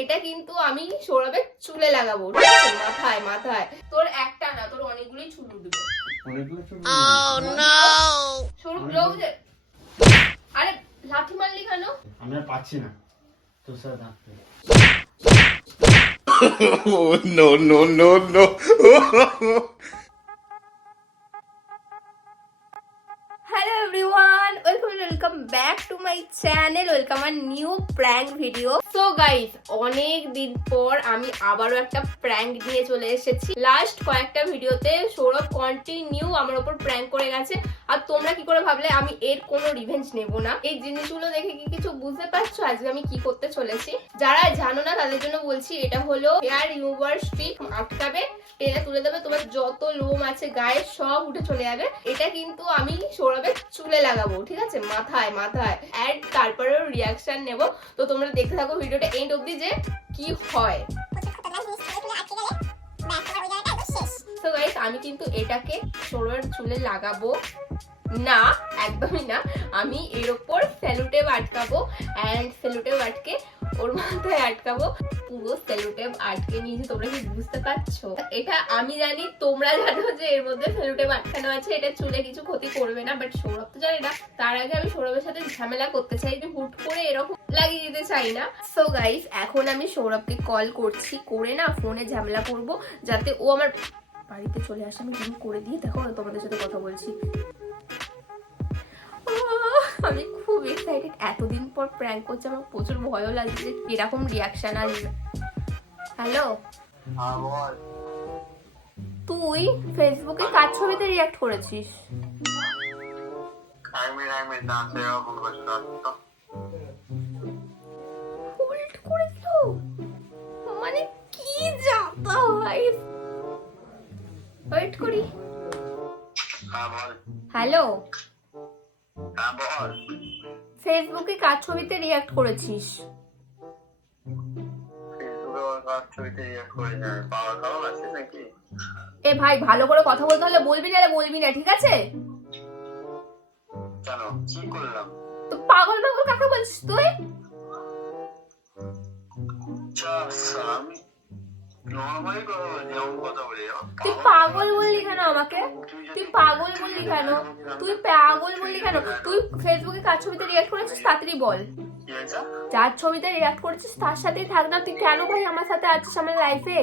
এটা কিন্তু আমি সৌরভের চুলে লাগাবো, ঠিক আছে? মাথায় মাথায়। তোর একটা না, তোর অনেকগুলোই চুল উঠবে। অনেকগুলো চুল। Oh no! সৌরভ লোক যে, আরে লাথি মারলি কেন? আমি আর পাচ্ছি না তোর সাথে থাকতে। Oh, no, no, no, no. Hello everyone, welcome back to my channel, welcome আর new prank video. So guys, অনেক দিন পর আমি আবারও একটা প্র্যাঙ্ক নিয়ে চলে এসেছি। লাস্ট কয়েকটা ভিডিওতে সৌরভ কন্টিনিউ আমার উপর প্র্যাঙ্ক করে গেছে, আর তোমরা কি করে ভাবলে আমি এর কোনো রিভেঞ্জ নেব না? এই জিনিসগুলো দেখে কি কিছু বুঝতে পারছো আজকে আমি কি করতে চলেছি? যারা জানো না তাদের জন্য বলছি, এটা হলো হেয়ার রিমুভার স্টিক। আটকাবে, টেনে তুলে দেবে, তোমার যত লোম আছে গায়ে সব উঠে চলে যাবে। এটা কিন্তু আমি সৌরভের চুলে লাগাবো, ঠিক আছে? মাথায় মাথায়। অ্যান্ড তারপরেও রিয়াকশন নেব। তো তোমরা দেখতে থাকো ভিডিওটা এন্ড অবধি যে কি হয়। তো গাইস, আমি কিন্তু এটাকে সৌরভের চুলে লাগাবো না, একদমই না। আমি এর ওপর সেলুটেপ আটকাবো, অ্যান্ড সেলুটেপ আটকে ওর মাথায় আটকাবো। পুরো সেলুটেপ আটকে নিয়েছি, তোমরা কি বুঝতে পারছো? এটা আমি জানি, তোমরা জানো যে এর মধ্যে সেলুটেপ আটকানো আছে, এটা চুলে কিছু ক্ষতি করবে না, বাট সৌরভ তো জানে না। তার আগে আমি সৌরভের সাথে ঝামেলা করতে চাই, আমি হুট করে এরকম লাগিয়ে দিতে চাই না। সো গাইস, এখন আমি সৌরভকে কল করছি, করে না ফোনে ঝামেলা করবো, যাতে ও আমার বাড়িতে চলে আসে। আমি রিং করে দিয়ে দেখো তোমাদের সাথে কথা বলছি। আমি খুব এক্সাইটেড, এতদিন পর প্র্যাঙ্ক করছে, আমার প্রচুর ভয়ও লাগছে যে কিরকম রিয়াকশন আসবে। হ্যালো, তুই ফেসবুকে কার ছবিতে রিয়াক্ট করেছিস? হোল্ড করেছ মানে কি যাতা ভাই। ওয়েট করি। হ্যালো, ফেসবুকে কার ছবিতে রিয়াক্ট করেছিস? এ ভাই, ভালো করে কথা বলতে হলে বলবি না, ঠিক আছে? তো পাগল পাগল কাকে বলছিস তুই? তুই পাগল বললি কেন আমাকে? তুই পাগল বললি কেন? তুই ফেসবুকে কার ছবিতে রিয়াক্ট করেছিস তাড়াতাড়ি বল। যার ছবিতে রিয়াক্ট করেছিস তার সাথেই থাক না, তুই কেন ভাই আমার সাথে আছিস আমার লাইফে?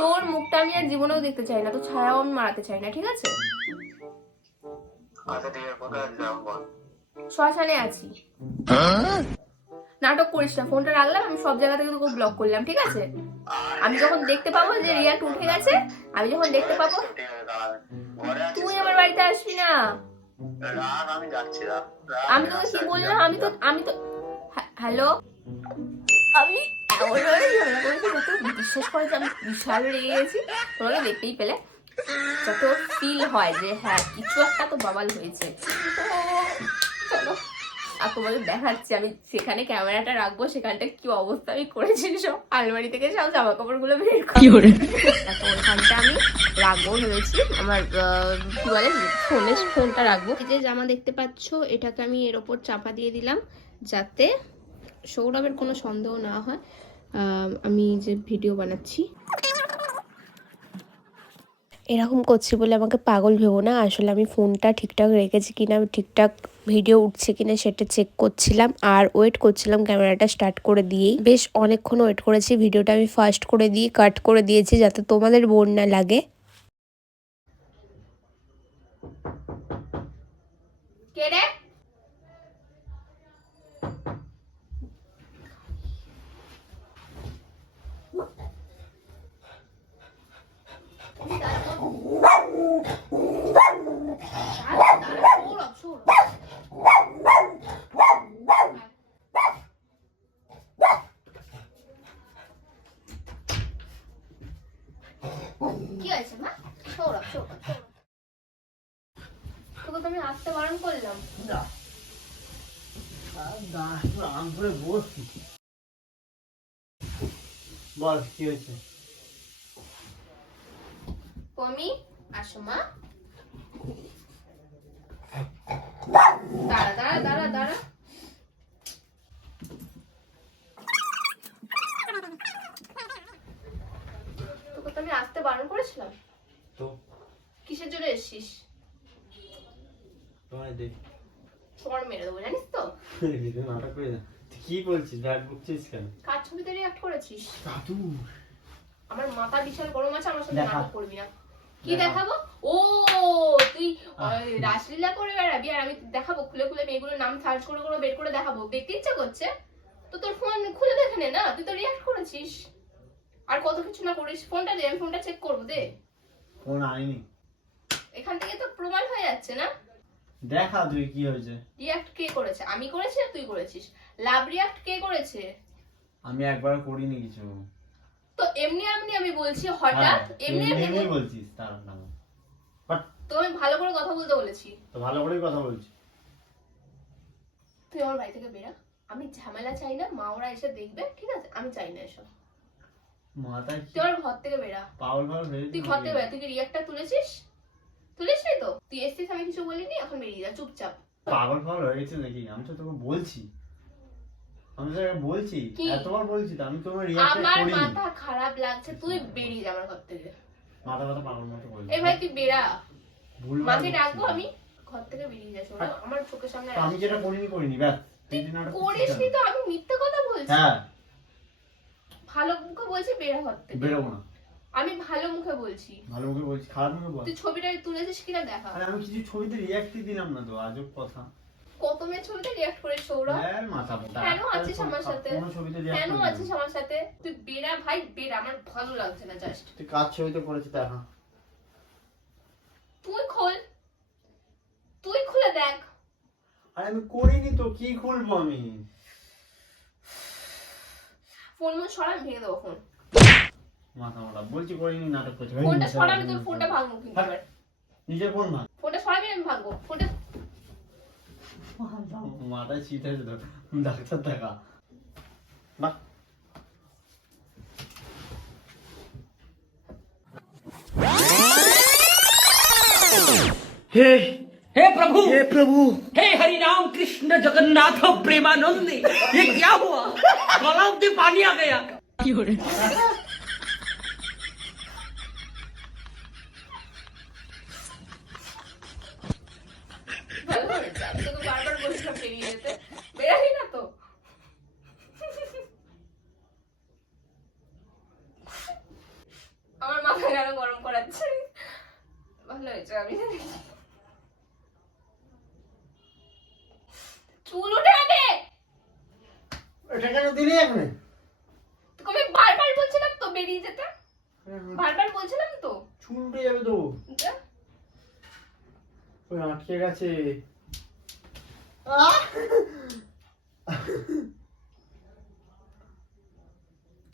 তোর মুখটা আমি আর জীবনেও দেখতে চাই না, তো ছায়াও আমি মারাতে চাই না, ঠিক আছে? শ্মশানে আছি। নাটক করিস না, ফোনটা রাখলাম, আমি সব জায়গা থেকে তোকে ব্লক করলাম, ঠিক আছে? আমি যখন দেখতে পাবো যে রিয়াক্ট উঠে গেছে, আমি যখন দেখতে পাবো, তুই আমার বাড়িতে আসবি না। আমি তোকে কি বললাম? আমি তো হ্যালো, আমি বিশ্বাস করে যে আমি বিশাল রেগে গেছি। তোমাকে দেখতেই পেলে যত ফিল হয় যে হ্যাঁ কিছু একটা তো বাবাল হয়েছে। চলো, আর তোমাদের দেখাচ্ছি আমি সেখানে ক্যামেরাটা রাখবো, সেখানটা কি অবস্থা আমি করেছি। সব আলমারি থেকে সব জামা কাপড় গুলো বের করে ওখানটা আমি রাখবো ভেবেছি। আমার কি বলে ফোনটা রাখবো। এই যে জামা দেখতে পাচ্ছ, এটাকে আমি এর ওপর চাপা দিয়ে দিলাম যাতে সৌরভের কোনো সন্দেহ না হয় আমি যে ভিডিও বানাচ্ছি। এরকম করছি বলে আমাকে পাগল ভেবো না, আসলে আমি ফোনটা ঠিকঠাক রেখেছি কিনা, ঠিকঠাক ভিডিও উঠছে কিনা সেটা চেক করছিলাম, আর ওয়েট করছিলাম ক্যামেরাটা স্টার্ট করে দিয়েই। বেশ অনেকক্ষণ ওয়েট করেছি, ভিডিওটা আমি ফাস্ট করে দিয়ে কাট করে দিয়েছি যাতে তোমাদের বোর না লাগে। কে রে? কি হয়েছে মা? সৌরভ, তোকে তো আমি আসতে বারণ করলাম। বল কি হয়েছে? পমি আসো মা। দাঁড়া দাঁড়া দাঁড়া দাঁড়া। তোকে তো আমি আসতে বারণ করেছিলাম। তো কিসের জন্য এসেছিস? তোমায় দেখ চড় মেরে দেবো জানিস তো। নাটক করে না। তুই কি বলছিস? ব্যাগ বুকছিস কেন? কার ছবিতে রিঅ্যাক্ট করেছিস? দাদু আমার মাথা বিশাল গরম আছে, আমার সাথে দেখা। নাটক করবি না। কি দেখা। দেখাবো? ও তুই রাসলীলা করে বেড়াবি আর আমি দেখাবো খুলে খুলে মেয়েগুলোর নাম সার্চ করে করে বের করে দেখাবো? দেখতে ইচ্ছা করছে তো তোর ফোন খুলে দেখে নে না, তুই তো রিঅ্যাক্ট করেছিস। আর কত কিছু না করিস। ফোনটা দে, আমি ফোনটা চেক করবো। দে। ফোন আনিনি। এখান থেকে তো প্রমাণ হয়ে যাচ্ছে না। দেখা তুই কি হয়েছে। রিঅ্যাক্ট কে করেছে? আমি করেছি না তুই করেছিস? লাভ রিঅ্যাক্ট কে করেছে? আমি একবার করিনি কিছু। তো এমনি এমনি আমি বলছি হঠাৎ এমনি এমনি বলছিস তার নাম। বাট তো আমি ভালো করে কথা বলতে বলেছি। তো ভালো করেই কথা বলছি। তুই আমার বাড়ি থেকে বেরা। আমি ঝামেলা চাই না, মা ওরা এসে দেখবে, ঠিক আছে? আমি চাই না এসব। মাথায় তুই আমার ঘর থেকে বেরা। পাগল পাগল হয়ে তুই ঘর থেকে বেরা। তুই কি রিঅ্যাক্টটা তুলেছিস? তুলিস নি তো? তুই এসছিস, আমি কিছু বলিনি, এখন বেরিয়ে যা চুপচাপ। পাগল পাগল হয়ে গেছে নাকি? আমি তো তোকে বলছি, আমি তো তোকে বলছি, কি? এতবার বলছি তো আমি তোমার রিঅ্যাক্ট আমার করিনি। মাথা খারাপ লাগছে, তুই বেরিয়ে যা আমার ঘর থেকে। মাথা কথা পাগল মতো বলছি। এই ভাই তুই বেরা। ভুল মাকে ডাকবো আমি? ঘর থেকে বেরিয়ে যা। শোনো আমার চোখের সামনে আমি যেটা করিনি ব্যাস। তুই করিস নি তো, আমি মিথ্যে কথা বলছি? হ্যাঁ ভালো মুখে বলছি বেরা ঘর থেকে। বেরোবো না। আমি ভালো মুখে বলছি। ভালো মুখে বলছি, খারাপ মুখে বল। তুই ছবিটা তুলেছিস কিনা দেখা। আরে আমি কিছু ছবিতে রিঅ্যাক্টই দিলাম না তো, আজব কথা। কত মেয়ে ছবিতে রিঅ্যাক্ট করে সৌরভ? হ্যাঁ মাথা মোটা। কেন আছিস আমার সাথে? কোন ছবিতে রিঅ্যাক্ট কেন করিনি। আছিস আমার সাথে? তুই বেরা ভাই বেরা, আমার ভালো লাগছে না জাস্ট। তুই কাজ ছবিতে করেছিস দেখা। তুই খোল, তুই খুলে দেখ। আরে আমি করিনি তো, কি খুলবো আমি? ফোন মন সরা, আমি ভেঙে দেবো ফোন। মাথা মোটা বলছি করিনি, নাটক করছি। ফোনটা সরা, আমি তোর ফোনটা ভাঙবো কিন্তু এবার। নিজের ফোন না। ফোনটা সরাবি না, আমি ভাঙবো ফোনটা। মাথায় শীত আছে তো, ডাক্তার দেখা। বাহ हे हे प्रभु हे हरि राम कृष्ण जगन्नाथ प्रेमानंद ये क्या हुआ? गलाव में पानी आ गया। ভালো হয়েছে, আমি তোকে বারবার বলছিলাম বেরিয়ে যেতে, বেরালি না তো। আমার মাথা কেন গরম করাচ্ছে? ভালো হয়েছে, আমি চুল উঠে যাবে। এটা কেন দিলি এখন? তোকে আমি বারবার বলছিলাম তো বেরিয়ে যেতে, বারবার বলছিলাম তো। চুল উঠে যাবে তো। যা। ওই আটকে গেছে।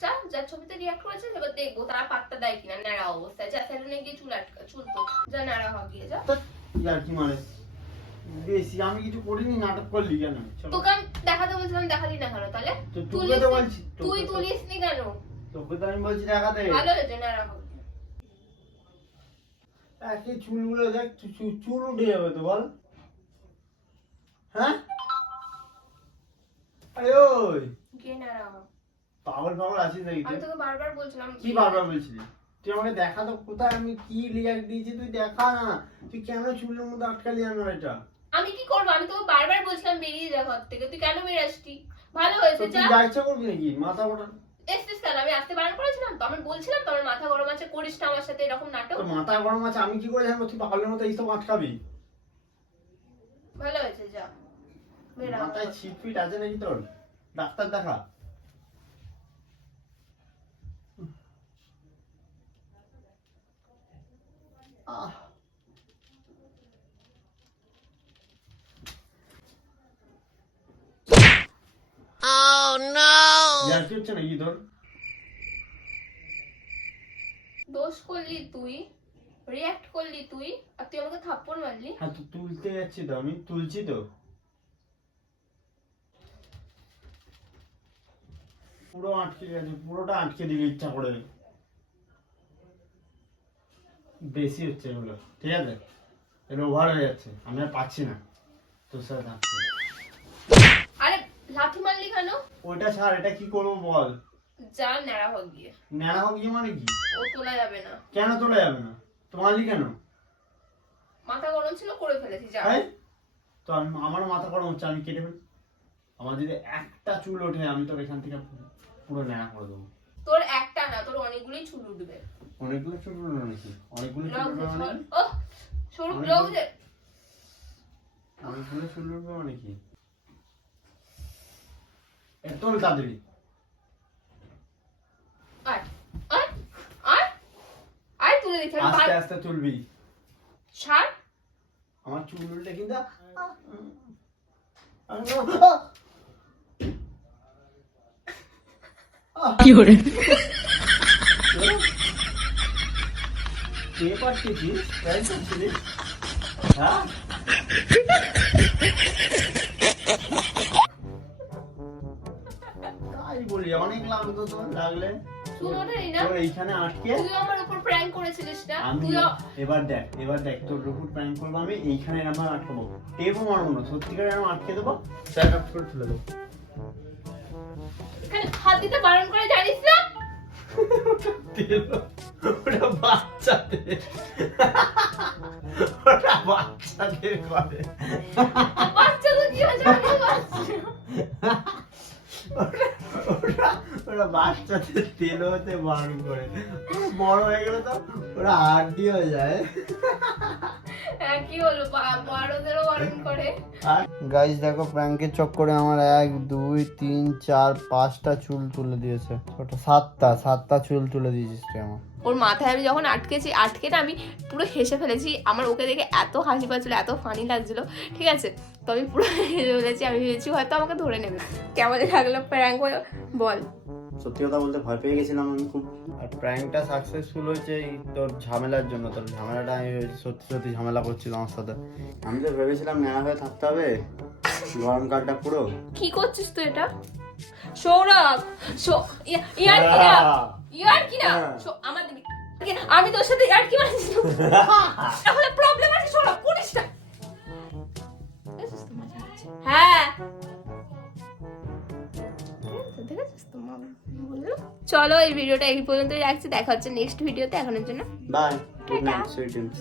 যা যা ছবিতে রিঅ্যাক্ট করেছে এবার দেখবো তারা পাত্তা দেয় কিনা ন্যাড়া অবস্থায়। যা স্যালুনে গিয়ে চুল আটকা, চুল তো যা ন্যাড়া হওয়া গিয়ে যা। আর কি মানে বেশি আমি কিছু করিনি, নাটক করলি কেন? চলো। তোকে আমি দেখাতে বলছিলাম, দেখালি না কেন তাহলে? তো তুলিস তোকে তো নি- বলছি, তুই তোকে তো- তুলিস নি কেন? তোকে তো আমি বলছি দেখাতে। ভালো হয়েছে ন্যাড়া হবে। একে চুলগুলো দেখ, চুল উঠে যাবে তো বল। হ্যাঁ আরে ওই গিয়ে ন্যাড়া হবে। পাগল পাগল আছিস নাকি আমি তুই? তোকে বারবার বলছিলাম। কি বারবার বলছিলি? তুই আমাকে দেখা তো, কোথায় আমি কি রিয়াক্ট দিয়েছি তুই দেখা না। তুই কেন চুলের মধ্যে আটকালি আমার এটা? আমি কি করবো? আমি তোকে বারবার বলছিলাম বেরিয়ে যা ঘর থেকে, তুই কেন বেরাসটি? ভালো হয়েছে তো যা। তুই যা ইচ্ছা করবি নাকি? মাথা মোটা। এসছিস কেন? আমি আসতে বারণ করেছিলাম তো, আমি বলছিলাম তো আমার মাথা গরম আছে, করিস না আমার সাথে এরকম নাটক। তোর মাথা গরম আছে, আমি কি করে জানবো তুই পাগলের মতো এইসব আটকাবি? ভালো হয়েছে যা বেরা। মাথায় ছিটফিট আছে নাকি তোর? ডাক্তার দেখা। ইয়ার্কি হচ্ছে নাকি তোর? দোষ করলি তুই, রিঅ্যাক্ট করলি তুই, আর তুই আমাকে থাপ্পড় মারলি। হ্যাঁ তো তুলতে যাচ্ছি তো, আমি তুলছি তো। পুরো আটকে গেছে, পুরোটা আটকে দিবি ইচ্ছা করে। বেশি হচ্ছে এগুলো, ঠিক আছে? এগুলো ওভার হয়ে যাচ্ছে, আমি আর পাচ্ছি না তোর সাথে থাকতে। আরে লাথি মারলি কেন? ওইটা ছাড়, এটা কি করবো বল? যা নেড়া হোক গিয়ে। ন্যাড়া হোক গিয়ে মানে কি? ও তোলা যাবে না। কেন তোলা যাবে না? তো মারলি কেন? মাথা গরম ছিল, করে ফেলেছি, যা। হ্যাঁ, তো আমার মাথা গরম হচ্ছে, আমি কেটে ফেলি। আমার যদি একটা চুল ওঠে আমি তোর এখান থেকে পুরো ন্যাড়া করে দেবো। তোর একটা না, তোর অনেকগুলোই চুল উঠবে। অনেকগুলো চুল উঠলো নাকি? অনেকগুলো চুল উঠবে মানে? ও সরু লোক যে। অনেকগুলো চুল উঠবে মানে কি? তোর তাড়াতাড়ি। আয় আয় আয় আয়, তুলে দিতে হবে। আস্তে আস্তে তুলবি। ছাড়। আমার চুল উঠলে কিন্তু কি করে কে পাঠিয়েছিস? তাই করছিলিস? হ্যাঁ, তাই বলি, অনেক লাগতো তো, লাগলে চুল ওঠেনি না? তোর এইখানে আটকে। তুই আমার উপর প্র্যাঙ্ক করেছিলিস না? আমি তুইও এবার দেখ তোর উপর প্র্যাঙ্ক করবো আমি, এইখানে এরকম আটকাবো, টেপও মারবো না, সত্যিকার এরকম আটকে দেবো, স্যার আপ করে তুলে দেবো। এখানে হাত দিতে বারণ করে, জানিস না? ওটা বাচ্চাদের, ওটা বাচ্চাদের করে। বাচ্চা তো কি হয়েছে? আমি তো বাচ্চা। ওরা বাচ্চাদের তেল হতে বারণ করে, বড় হয়ে গেলে তো ওরা হাড্ডি হয়ে যায়। হ্যাঁ, কি হলো? বড়দেরও বারণ করে। গাইস দেখো, প্র্যাঙ্কের চক্করে আমার 1 2 3 4 5টা চুল তুলে দিয়েছে। ওটা 7টা চুল তুলে দিয়েছিস তুই আমার। ওর মাথায় আমি যখন আটকে না, আমি পুরো হেসে ফেলেছি। আমার ওকে দেখে এত হাসি পাচ্ছিল, এত ফানি লাগছিল, ঠিক আছে? তো আমি পুরো হেসে ফেলেছি। আমি ভেবেছি হয়তো আমাকে ধরে নেবে। কেমন লাগলো প্র্যাঙ্ক? বল। সত্যি কথা বলতে ভয় পেয়ে গেছিলাম আমি খুব। আর প্র্যাঙ্কটা সাকসেসফুল হয়েছে এই তোর ঝামেলার জন্য। তোর ঝামেলাটা আমি সত্যি ঝামেলা করছিলাম আমার সাথে। আমি তো ভেবেছিলাম নেড়া হয়ে থাকতে হবে গরমকালটা পুরো। কি করছিস তুই এটা? সৌরভ, ইয়ার কি না? ইয়ার কি না? আমার দিবি। আমি তোর সাথে ইয়ার কি মারছি? তাহলে প্রবলেম আছে, সৌরভ, করিস না। হ্যাঁ, চলো এই ভিডিওটা এই পর্যন্তই রাখছি। দেখা হচ্ছে নেক্সট ভিডিওতে। এখনের জন্য bye, good night, sweet dreams.